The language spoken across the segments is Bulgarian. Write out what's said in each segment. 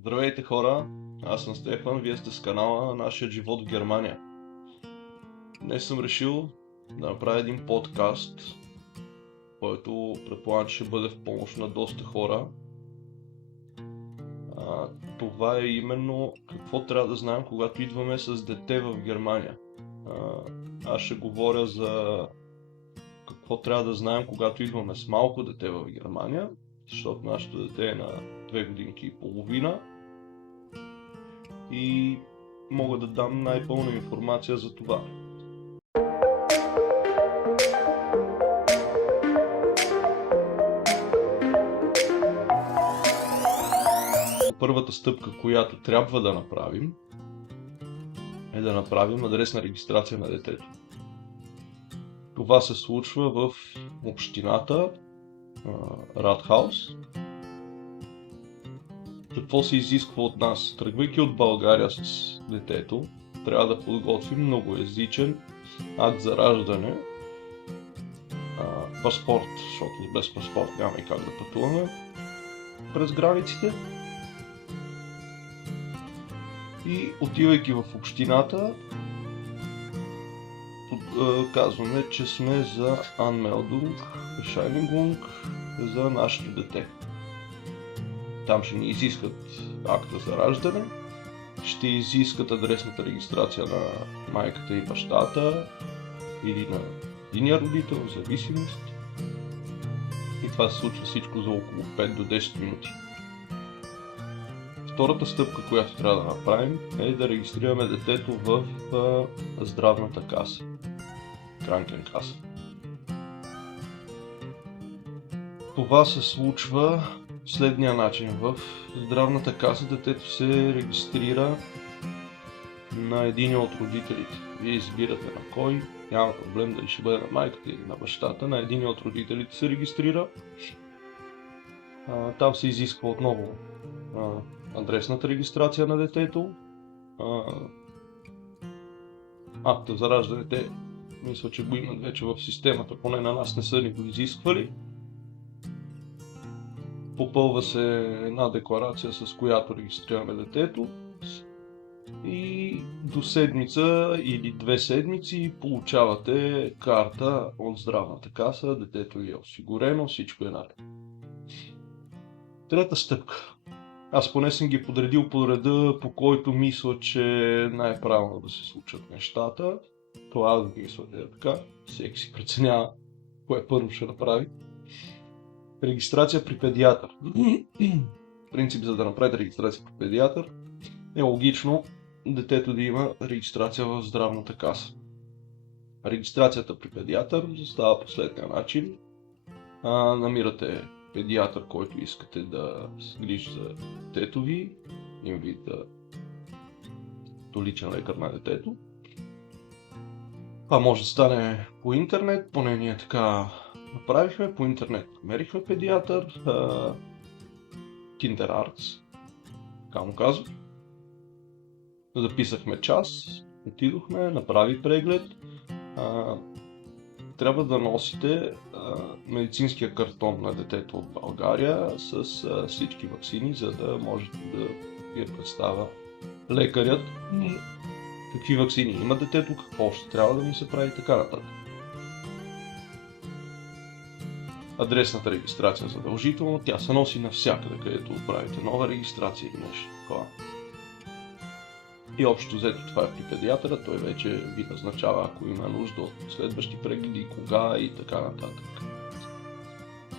Здравейте хора, аз съм Стефан, вие сте с канала Нашият живот в Германия. Днес съм решил да направя един подкаст, който предполагам, че ще бъде в помощ на доста хора. Това е именно какво трябва да знаем, когато идваме с дете в Германия. Аз ще говоря за какво трябва да знаем, когато идваме с малко дете в Германия, защото нашето дете е на 2 годинки и половина. И мога да дам най-пълна информация за това. Първата стъпка, която трябва да направим, е да направим адресна регистрация на детето. Това се случва в общината Радхаус. Какво се изисква от нас? Тръгвайки от България с детето, трябва да подготвим многоезичен акт за раждане, паспорт, защото без паспорт няма и как да пътуваме през границите. И отивайки в общината, казваме, че сме за Anmeldung, Bescheinigung за нашето дете. Там ще ни изискат акта за раждане, ще изискат адресната регистрация на майката и бащата или на единия родител, в зависимост. И това се случва всичко за около 5 до 10 минути. Втората стъпка, която трябва да направим, е да регистрираме детето в здравната каса, Кранкенкаса. Това се случва следния начин. В здравната каса детето се регистрира на един от родителите. Вие избирате на кой, няма проблем дали ще бъде на майката или на бащата, на един от родителите се регистрира. Там се изисква отново адресната регистрация на детето, акта за раждане, мисля, че го имат вече в системата, поне на нас не са ни го изисквали. Попълва се една декларация, с която регистрираме детето и до седмица или 2 седмици получавате карта от здравната каса, детето ви е осигурено, всичко е наред. Трета стъпка. Аз поне съм ги подредил по реда, по който мисля, че е най-правилно да се случат нещата. Това да мисля, че е така. Всеки си преценява кое първо ще направи. Регистрация при педиатър. Принцип, за да направите регистрация при педиатър, е логично детето да има регистрация в здравната каса. Регистрацията при педиатър става по следния начин. Намирате педиатър, който искате да се грижи за детето ви, им вид личен лекар на детето. Това може да стане по интернет, поне ние така направихме, по интернет намерихме педиатър, Kinderarzt, така му казвам. Записахме час, отидохме, направи преглед. Трябва да носите медицинския картон на детето от България с всички ваксини, за да можете да ви представя лекарят какви ваксини има детето, какво ще трябва да ми се прави и така нататък. Адресната регистрация е задължителна, тя се носи навсякъде, където правите нова регистрация или нещо такова. И общо взето това е при педиатъра, той вече ви назначава, ако има нужда от следващи прегледи, кога и така нататък.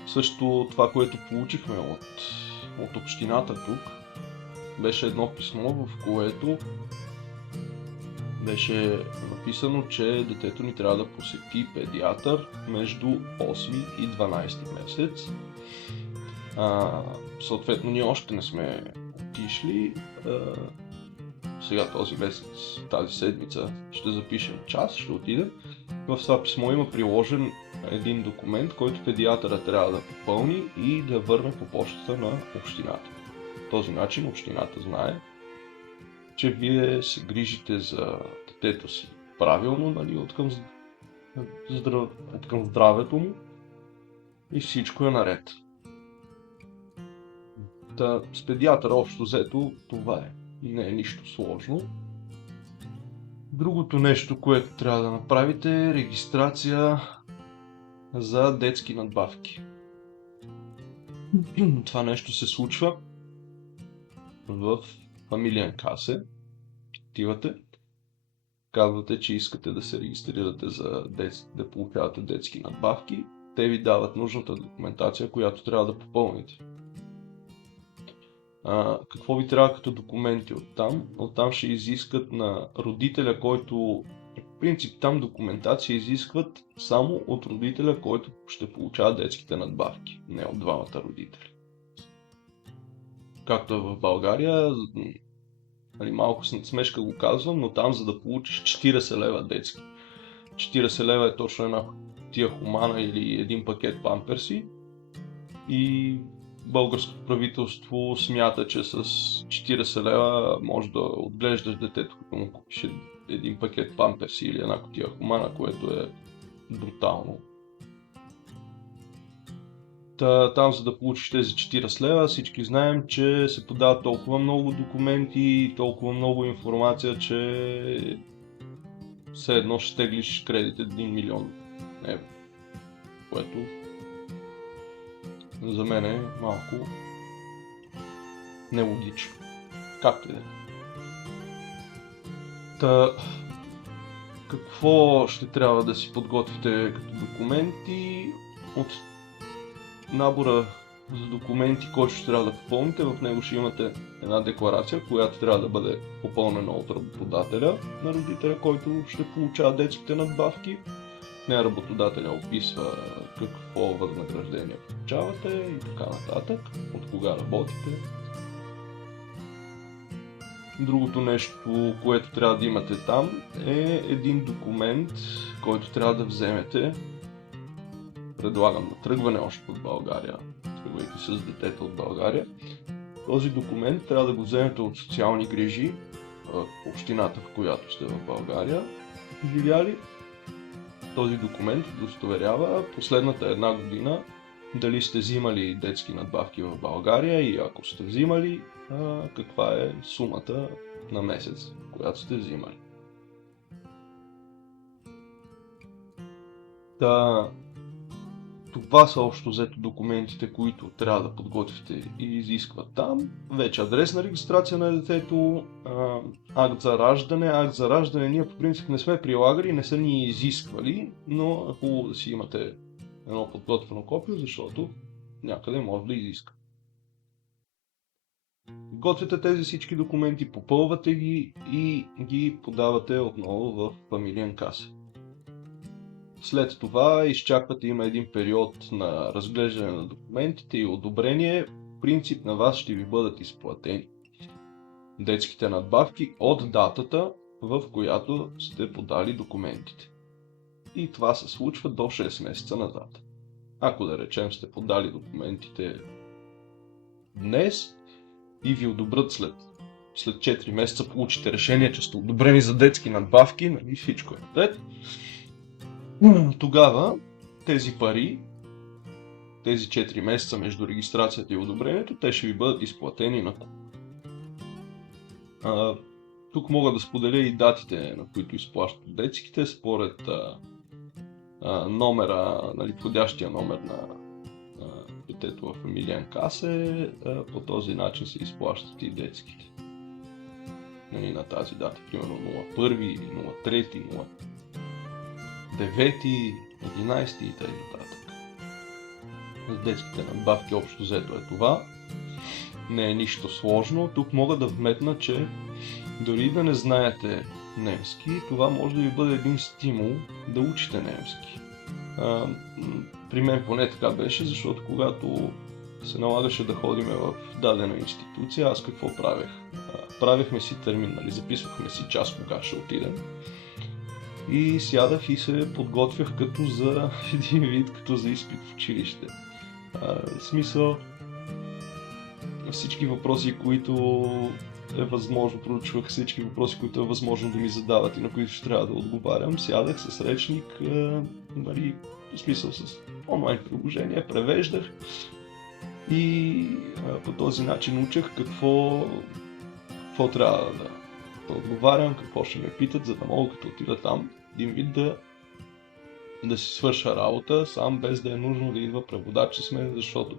Също това, което получихме от общината тук, беше едно писмо, в което беше написано, че детето ни трябва да посети педиатър между 8 и 12 месец. Съответно, ние още не сме отишли. Сега този месец, тази седмица ще запишем час, ще отидем. В това писмо има приложен един документ, който педиатъра трябва да попълни и да върне по почтата на общината. По този начин общината знае, че вие се грижите за детето си правилно, нали, от към здравето му и всичко е наред. С педиатъра общо взето това е. Не е нищо сложно. Другото нещо, което трябва да направите е регистрация за детски надбавки. Това нещо се случва в фамилиен касе. Отивате, казвате, че искате да се регистрирате да получавате детски надбавки. Те ви дават нужната документация, която трябва да попълните. Какво ви трябва като документи оттам? Оттам ще изискат на родителя, който... В принцип там документация изискват само от родителя, който ще получава детските надбавки, не от двамата родители. Както е в България, малко с надсмешка го казвам, но там за да получиш 40 лева детски. 40 лева е точно една тия хумана или един пакет памперси. И българското правителство смята, че с 40 лева може да отглеждаш детето, като му купиш един пакет памперси или една кутия хумана, което е брутално. Там за да получиш тези 40 лева, всички знаем, че се подават толкова много документи и толкова много информация, че все едно ще теглиш кредит 1 милион евро, което за мен е малко нелогично. Както и да е. Какво ще трябва да си подготвите като документи? От набора за документи, който ще трябва да попълните, в него ще имате една декларация, която трябва да бъде попълнена от работодателя на родителя, който ще получава детските надбавки. Не, работодателя описва какво възнаграждение получавате и така нататък, от кога работите. Другото нещо, което трябва да имате там, е един документ, който трябва да вземете. Предлагам на тръгване още от България, тръгвайки с детето от България. Този документ трябва да го вземете от социални грижи в общината, в която сте в България живяли. Този документ удостоверява последната една година дали сте взимали детски надбавки в България и ако сте взимали, каква е сумата на месец, която сте взимали. Това са общо взето документите, които трябва да подготвите и изискват там. Вече адрес на регистрация на детето, акт за раждане. Акт за раждане ние по принцип не сме прилагали, не са ни изисквали, но е хубаво да си имате едно подготвено копие, защото някъде може да изиска. Готвите тези всички документи, попълвате ги и ги подавате отново в фамилиен каса. След това изчаквате, има един период на разглеждане на документите и одобрение. В принцип на вас ще ви бъдат изплатени детските надбавки от датата, в която сте подали документите. И това се случва до 6 месеца назад. Ако да речем сте подали документите днес и ви одобрят след 4 месеца, получите решение, че сте одобрени за детски надбавки, нали, всичко е наред. Тогава тези пари, тези 4 месеца между регистрацията и одобрението, те ще ви бъдат изплатени на куп. Тук мога да споделя и датите, на които изплащат детските, според номера, нали, входящия номер на детето в фамилиен касе, по този начин се изплащат и детските. Нали, на тази дата, примерно 01 или 03, 9, 11 и т.н. За детските надбавки общо взето е това. Не е нищо сложно. Тук мога да вметна, че дори да не знаете немски, това може да ви бъде един стимул да учите немски. При мен поне така беше, защото когато се налагаше да ходим в дадена институция, аз какво правех? Правехме си термин, нали, записвахме си час кога ще отидем. И сядах и се подготвях като за един вид, като за изпит в училище. В смисъл, всички въпроси, които е възможно, проучвах всички въпроси, които е възможно да ми задават и на които ще трябва да отговарям. Сядах с речник, нали, в смисъл с онлайн приложение, превеждах И по този начин учех какво трябва да отговарям, какво ще ме питат, за да мога като отида там един вид да си свърша работа, сам без да е нужно да идва преводач с мен, защото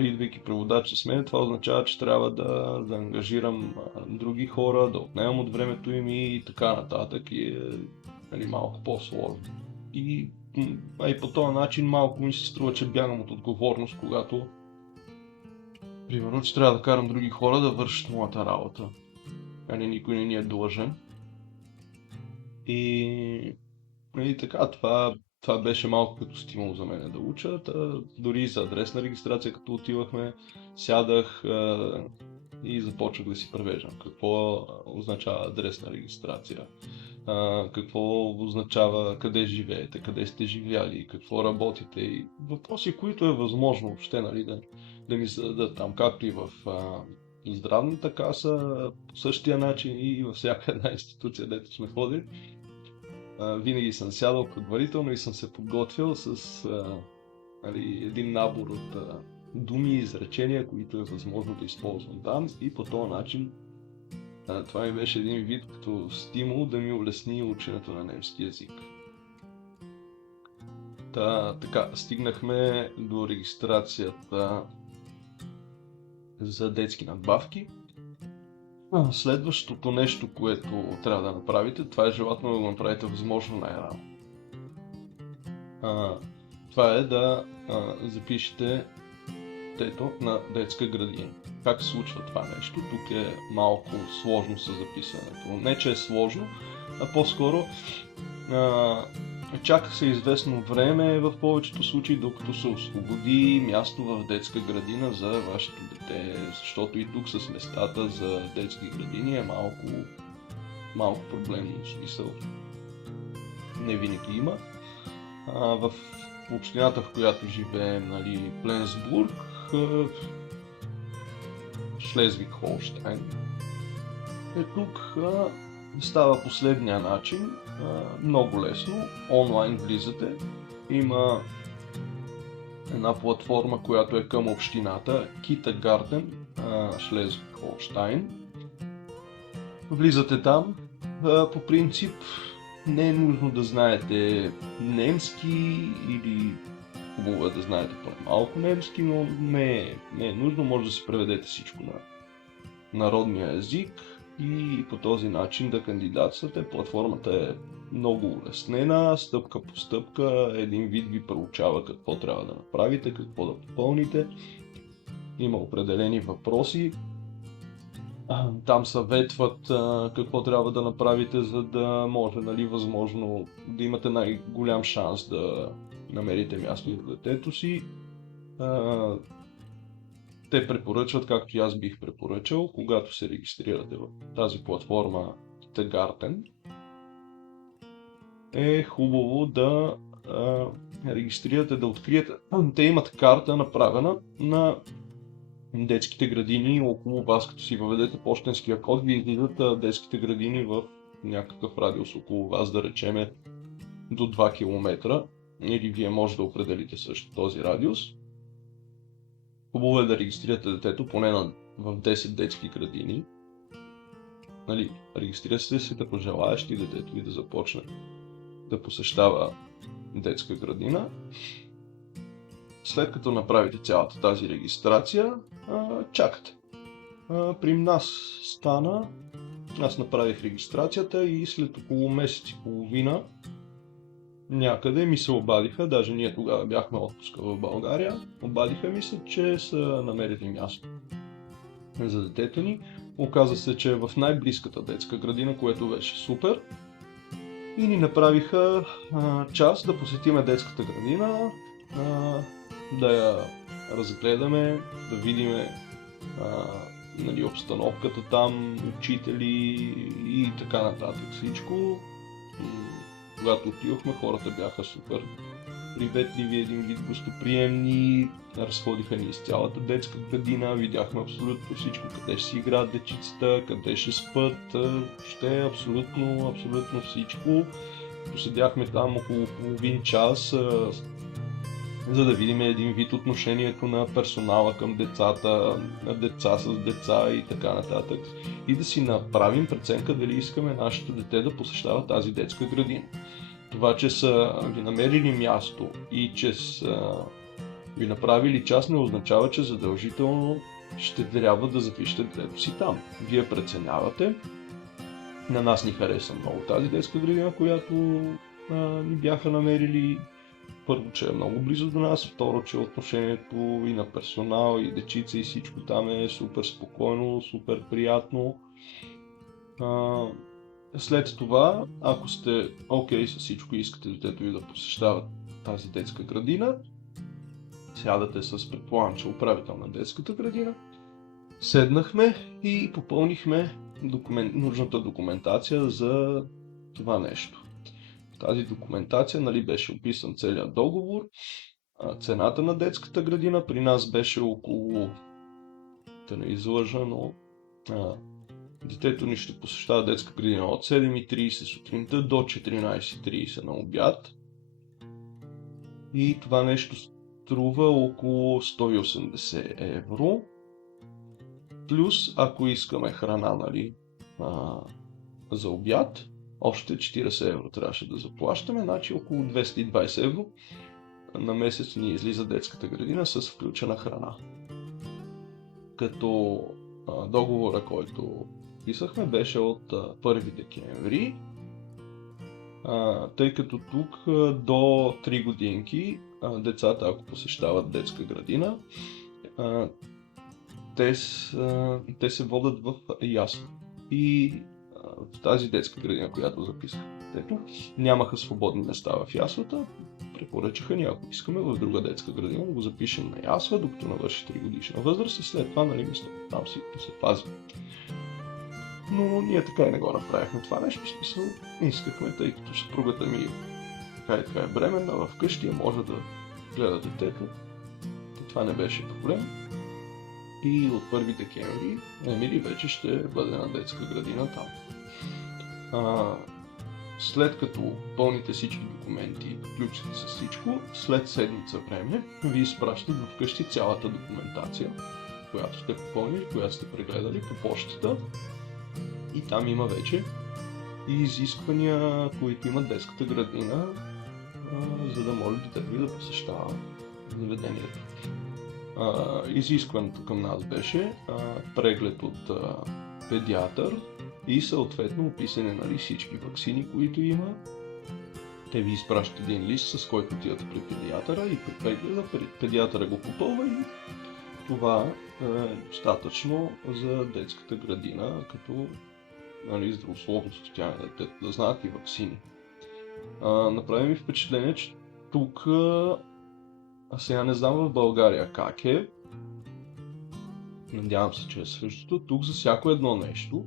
идвайки преводач с мен, това означава, че трябва да ангажирам други хора, да отнемам от времето им и така нататък и малко по-сложно. И по този начин малко ми се струва, че бягам от отговорност, когато примерно, че трябва да карам други хора да вършат моята работа. Никой не ни е длъжен. И така, това беше малко като стимул за мен да уча. Дори за адресна регистрация, като отивахме, сядах и започнах да си превеждам. Какво означава адресна регистрация? Какво означава къде живеете, къде сте живяли, какво работите и въпроси, които е възможно въобще да ми зададат там, както и в здравната каса, по същия начин и във всяка една институция, дето сме ходили. Винаги съм сядал предварително и съм се подготвил с един набор от думи и изречения, които е възможно да използвам там и по този начин това ми беше един вид като стимул да ми улесни ученето на немски език. Така, стигнахме до регистрацията за детски надбавки. Следващото нещо, което трябва да направите, това е желателно да го направите възможно най-рано. Това е да запишете детето на детска градина. Как се случва това нещо? Тук е малко сложно с записването. Не, че е сложно, а по-скоро чака се известно време в повечето случаи, докато се освободи място в детска градина за вашето дете, защото и тук с местата за детски градини е малко проблемно, в смисъл. Не винаги има. В общината, в която живеем, Пленсбург, Шлезвиг-Холщайн, тук става последния начин, много лесно, онлайн влизате, има една платформа, която е към общината, Kindergarten Шлезвиг-Холщайн. Влизате там, по принцип не е нужно да знаете немски или хубаво е да знаете по-малко немски, но не е нужно, може да си преведете всичко на народния език и по този начин да кандидатствате. Платформата е много улеснена, стъпка по стъпка, един вид ви проучава какво трябва да направите, какво да попълните. Има определени въпроси. Там съветват какво трябва да направите, за да може, възможно да имате най-голям шанс да намерите място за детето си. Те препоръчват, както и аз бих препоръчал, когато се регистрирате в тази платформа Kindergarten, е хубаво да регистрирате, да откриете. Те имат карта направена на детските градини около вас, като си въведете пощенския код, ви излизат детските градини в някакъв радиус около вас, да речеме до 2 км, или вие може да определите също този радиус. Хубаво е да регистрирате детето поне в 10 детски градини. Регистрирате се като желаещи детето ви да започне да посещава детска градина. След като направите цялата тази регистрация, чакате. При нас стана, аз направих регистрацията и след около месец и половина някъде ми се обадиха, даже ние тогава бяхме отпуска в България, обадиха ми се, че са намерили място за детето ни. Оказа се, че е в най-близката детска градина, което беше супер. И ни направиха час да посетиме детската градина, да я разгледаме, да видим обстановката там, учители и така нататък. Всичко. Когато отивахме, хората бяха супер приветливи, един вид гостоприемни, разходиха ни из цялата детска градина, видяхме абсолютно всичко, къде ще си играят дечицата, къде ще спят, ще е абсолютно всичко. Поседяхме там около половин час, за да видим един вид отношението на персонала към децата, на деца с деца и така нататък. И да си направим преценка дали искаме нашето дете да посещава тази детска градина. Това, че са ви намерили място и че са ви направили час, не означава, че задължително ще трябва да запишете детето си там. Вие преценявате. На нас ни хареса много тази детска градина, която ни бяха намерили. Първо, че е много близо до нас, второ, че отношението и на персонал, и дечица, и всичко там е супер спокойно, супер приятно. След това, ако сте окей с всичко и искате детето ви да посещава тази детска градина, сядате с, предполагам, че управител на детската градина, седнахме и попълнихме нужната документация за това нещо. В тази документация беше описан целият договор, цената на детската градина при нас беше около, да не излъжа, но детето ни ще посещава детска градина от 7:30 сутринта до 14:30 на обяд. И това нещо струва около 180 евро. Плюс, ако искаме храна, за обяд, още 40 евро трябваше да заплащаме, значи около 220 евро на месец ни излиза детската градина с включена храна. Като договора, който писахме, беше от 1 декември, тъй като тук до 3 годинки децата, ако посещават детска градина, те се водят в ясла. И в тази детска градина, която записах детето, нямаха свободни места в яслата. Препоръчаха ни, ако искаме в друга детска градина, да го запишем на ясла, докато навърши 3 годишна възраст и след това место там си се пази. Но ние така и не го направихме това нещо, в смисъл искахме, тъй като съпругата ми така е бременна вкъщи, може да гледа детето. Това не беше проблем. И от 1 декември Емили вече ще бъде на детска градина там. След като пълните всички документи, включите с всичко, след седмица време ви изпращат вкъщи цялата документация, която сте попълнили, която сте прегледали по почтата. И там има вече и изисквания, които имат детската градина, за да може детето ви да посещава заведението. Изискването към нас беше преглед от педиатър и съответно описане всички ваксини, които има. Те ви изпращат един лист, с който отивате при педиатъра и при прегледа педиатъра го попълва и това е достатъчно за детската градина, като здравословно състояние на детето, да знаят и ваксини. Направи ми впечатление, че тук, сега не знам в България как е, надявам се, че е същото, тук за всяко едно нещо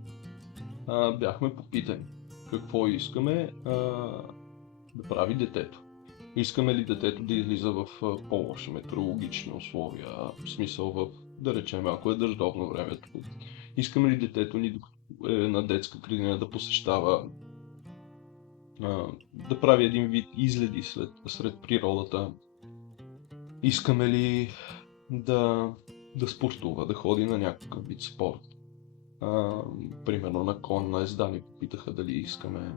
бяхме попитани какво искаме да прави детето. Искаме ли детето да излиза в по-лоши метеорологични условия, в смисъл да речем, ако е дъждовно времето. Искаме ли детето ни на детска градина да посещава, да прави един вид излети сред природата. Искаме ли да спортува, да ходи на някакъв вид спорт. Примерно на кон, на езда ни попитаха дали искаме,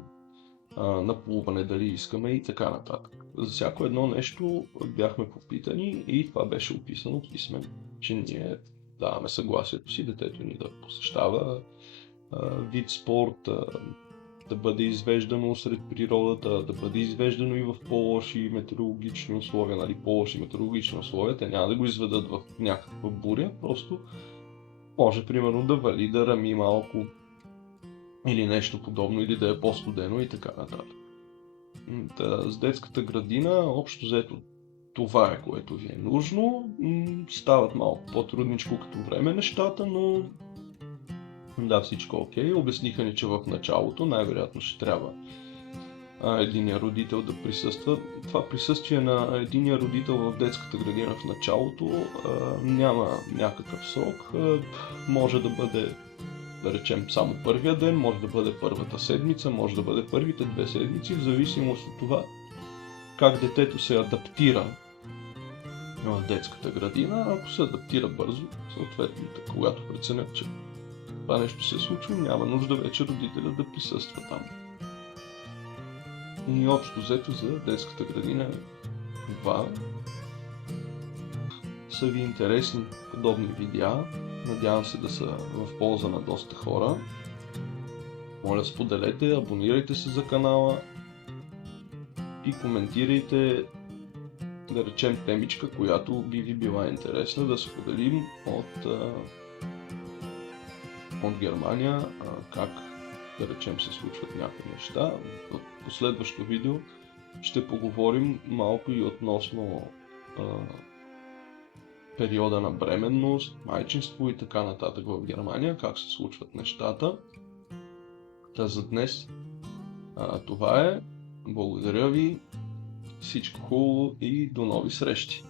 на плуване дали искаме и така нататък. За всяко едно нещо бяхме попитани и това беше описано писмено, че ние даваме съгласието си детето ни да посещава вид спорт, да бъде извеждано сред природата, да бъде извеждано и в по-лоши метеорологични условия. По-лоши метеорологични условия, те няма да го изведат в някаква буря, просто може примерно да вали, да рами малко или нещо подобно, или да е по-студено и така нататък. С детската градина, общо взето, това е, което ви е нужно. Стават малко по-трудничко като време нещата, но да, всичко окей. Обясниха ни, че в началото най-вероятно ще трябва единия родител да присъства. Това присъствие на единия родител в детската градина в началото няма някакъв срок. Може да бъде, да речем, само първия ден, може да бъде първата седмица, може да бъде първите 2 седмици, в зависимост от това как детето се адаптира детската градина, ако се адаптира бързо, съответно, когато преценят, че това нещо се случва, няма нужда вече родителя да присъства там. И общо взето за детската градина това са ви интересни подобни видеа. Надявам се да са в полза на доста хора. Моля, споделете, абонирайте се за канала и коментирайте, да речем, темичка, която би ви била интересна да споделим от Германия, как, да речем, се случват някои неща. В последващо видео ще поговорим малко и относно периода на бременност, майчинство и така нататък в Германия, как се случват нещата. Та за днес това е. Благодаря ви, всичко хубаво и до нови срещи!